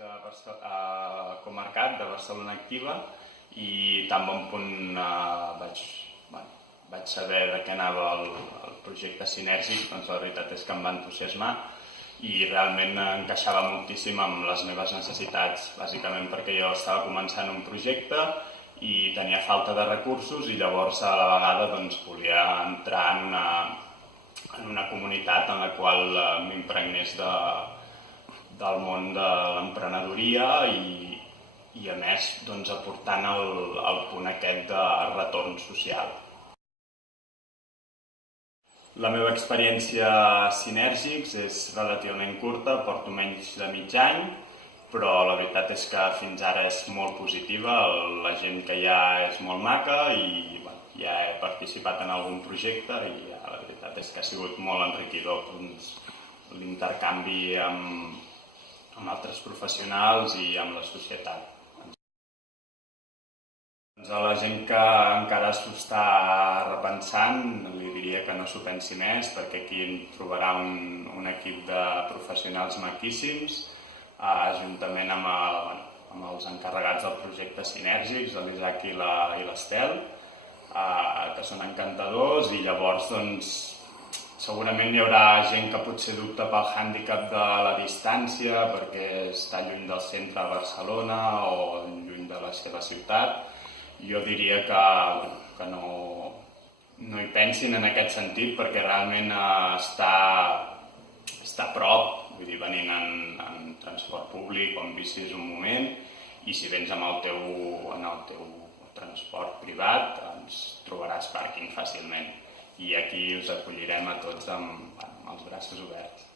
a Comarcat de Barcelona Activa i tan bon punt vaig saber de què anava el projecte Sinèrgic, doncs la veritat és que em va entusiasmar i realment encaixava moltíssim amb les meves necessitats, bàsicament perquè jo estava començant un projecte i tenia falta de recursos i llavors a la vegada volia entrar en una comunitat en la qual m'impregnés del món de l'emprenedoria i a més aportant el punt aquest de retorn social. La meva experiència a Sinèrgics és relativament curta, porto menys de mig any, però la veritat és que fins ara és molt positiva, la gent que hi ha és molt maca i ja he participat en algun projecte i la veritat és que ha sigut molt enriquidor l'intercanvi amb altres professionals i amb la societat. A la gent que encara s'ho està repensant li diria que no s'ho pensi més perquè aquí en trobarà un equip de professionals maquíssims juntament amb els encarregats del projecte Sinèrgics, l'Isaac i l'Estel, que són encantadors i llavors segurament hi haurà gent que potser dubta pel hàndicap de la distància perquè està lluny del centre de Barcelona o lluny de la seva ciutat. Jo diria que no hi pensin en aquest sentit perquè realment està a prop, vull dir, venint en transport públic o en bici és un moment i si vens en el teu transport privat trobaràs pàrquing fàcilment i aquí us acollirem a tots amb els braços oberts.